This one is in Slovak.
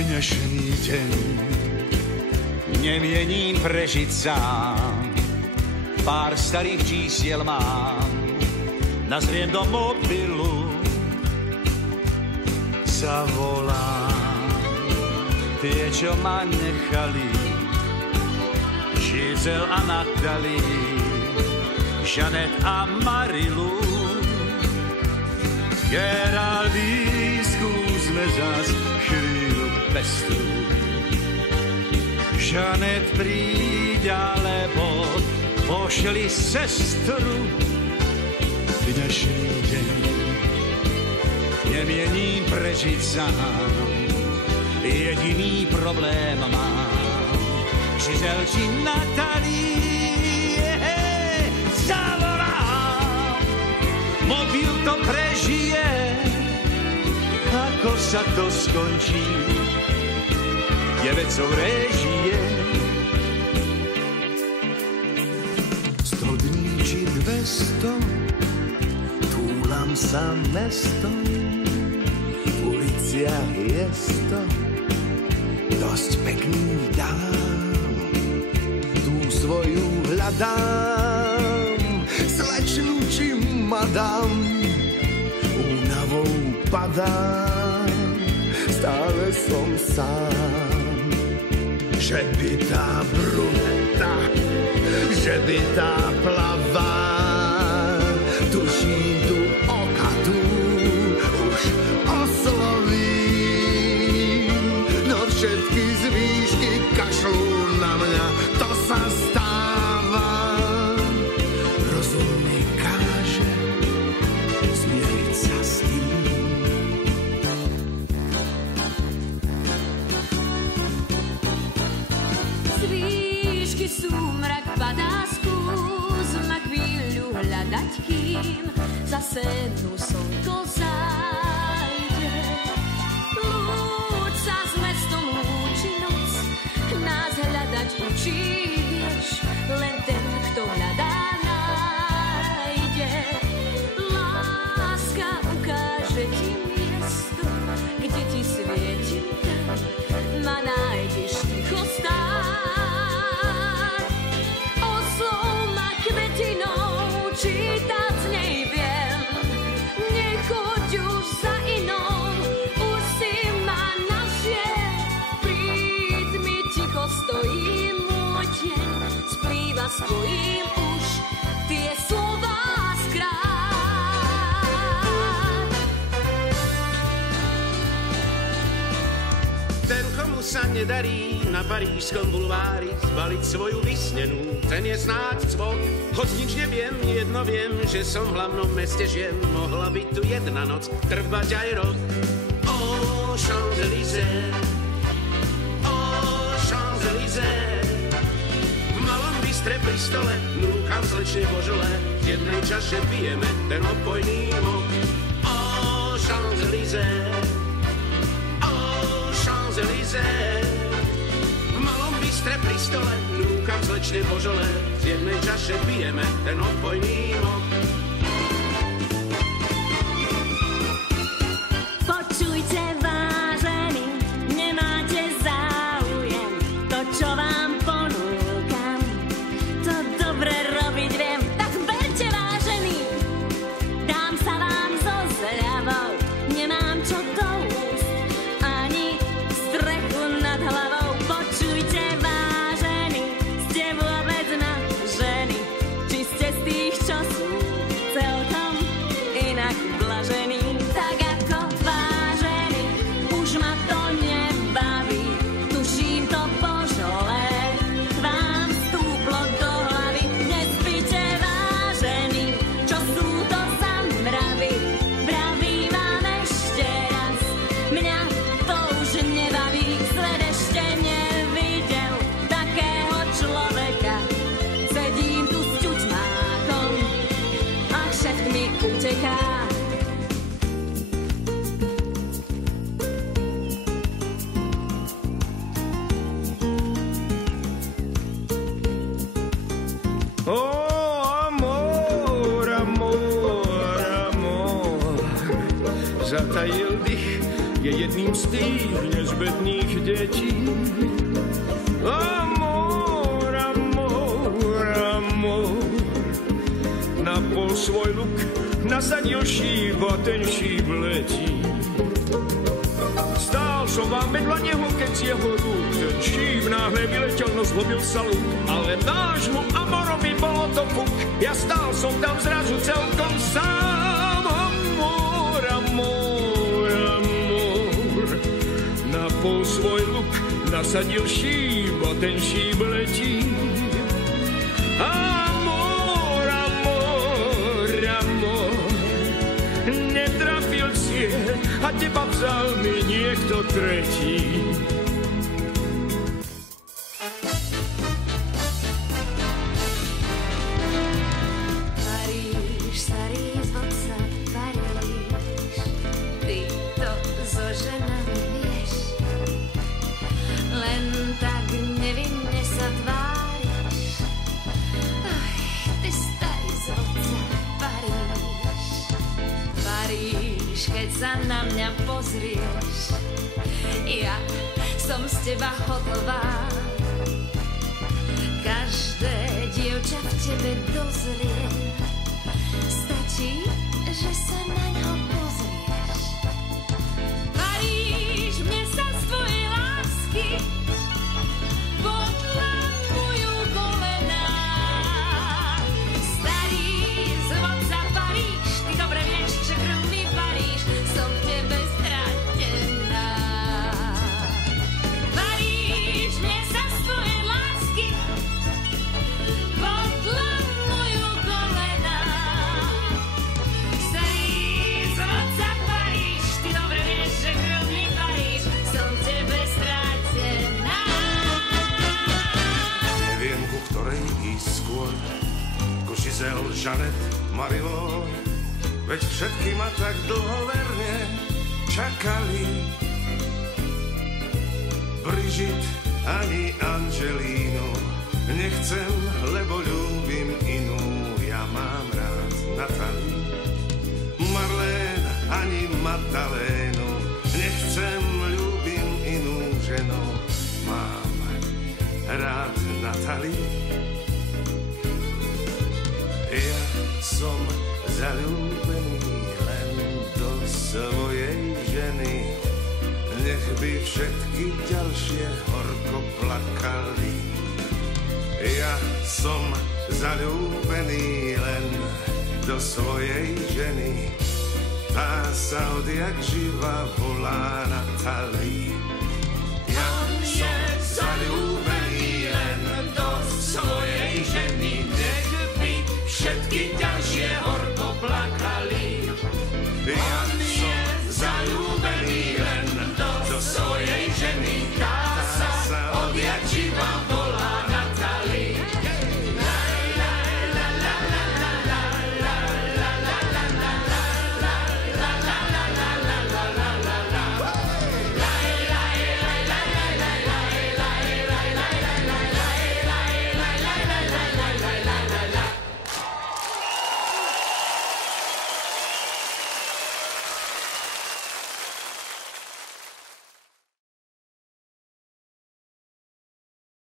Dnešný deň nemiením prežiť sám. Pár starých čísiel mám, nazriem do mobilu, zavolám tie, čo ma nechali, Žizel a Natalie, Žanet a Marilu. Geraldine, skúsme zas chvíľu bez trúb. Žanet, príď, alebo pošli sestru. Dnešný deň nemiením prežiť sám. Jediný problém mám, Žizel či Natalie. Zavolám, mobil to prežije, ako sa to skončí, je vecou réžie. 100 dní či 200, túlam sa mestom, v uliciach je 100, dosť pekný dám, tú svoju hľadám, slečnú či madam, únavou padám, stále som sám. Že by tá bruneta, že by tá plavá, tuším tu oka tu už oslovím, no všetky zvýšky kašľú na mňa, to sa stáva. Rozum mi káže zmieriť sa s tým. Zvýšky súmrak padá, skús ma chvíľu hľadať, kým zase dnu slnko zájde. Lúč sa s mestom lúči noc, nás hľadať učí, vieš, len ten, kto hľadá, nájde. Láska ukáže ti miesto, kde ti svietim, tam ma nájdeš ticho stáť. Oslov ma kvetinou, čítať z nej viem, nechoď už za inou, už si ma našiel. Príď mi, ticho stojí môj deň, splýva s tvojím už tie slová skrát. Ten, komu sa nedarí na parížskom bulvári zbaliť svoju vysnenú, ten je snáď cvok. Hoď nič neviem, jedno viem, že som v hlavnom meste žien, mohla byť tu jedna noc, trvať aj rok. Oh, Champs-Élysées, oh, Champs-Élysées, v malom bystre pri stole núkam slečne božole, v jednej čaše pijeme ten opojný mok. Oh, Champs-Élysées, Champs-Élysées, v malom bystre pri stole núkam slečne božole, v jednej čaše pijeme ten opojný mok. Počujte, vážení, nemáte záujem, to, čo vám ponúkam, to dobre robiť viem, tak berte, vážení, dám sa vám so zľavou, nemám čo do úst, ani strechu nad hlavou. Počujte, vážení, ste vôbec na ženy, či ste z tých, čo sú je jedným z tých nezbedných detí. Amor, amor, amor, napol svoj luk, nasadil šíp a ten šíp letí. Stál som vám vedľa neho, keď z jeho rúk ten šíp náhle vyletel, no zlobil sa luk. Ale nášmu amorovi bolo to fuk, ja stál som tam zrazu celkom sám. Amor, amor, amor, napol svoj luk, nasadil šíp a ten šíp letí. Amor, amor, amor, netrafil cieľ a teba vzal mi niekto tretí. Paríž, starý zvodca, Paríž, ty to so ženami vieš. Len tak nevinne sa tváriš. Ach, ty starý zvodca, Paríž. Paríž, keď sa na mňa pozrieš, ja som z teba hotová. Každé dievča v tebe dozrie, stačí, že sa na ňo pozrieš. Paríž, mne sa z tvojej lásky podlamujú kolená. Starý zvodca Paríž, ty dobre vieš, že krv mi varíš, som v tebe stratená. Paríž, mne sa z tvojej lásky podlamujú kolená. Starý zvodca Paríž, ty dobre vieš, že krv mi varíš, som v tebe stratená. Neviem, ku ktorej ísť skôr, ku Žizel, Žanet, Marilón, veď všetky ma tak dlho verne čakali. Brigitte ani Angelínu nechcem, lebo ľúbim inú. Ja mám rád Natalii, Marlene ani Magdalénu nechcem, ľúbim inú ženu. Mám rád Natalii. Ja som zaľúbený len do svojej ženy. Nech by všetky ďalšie horko plakali. Ja som zaľúbený len do svojej ženy. Tá sa odjak živa volá Natalii.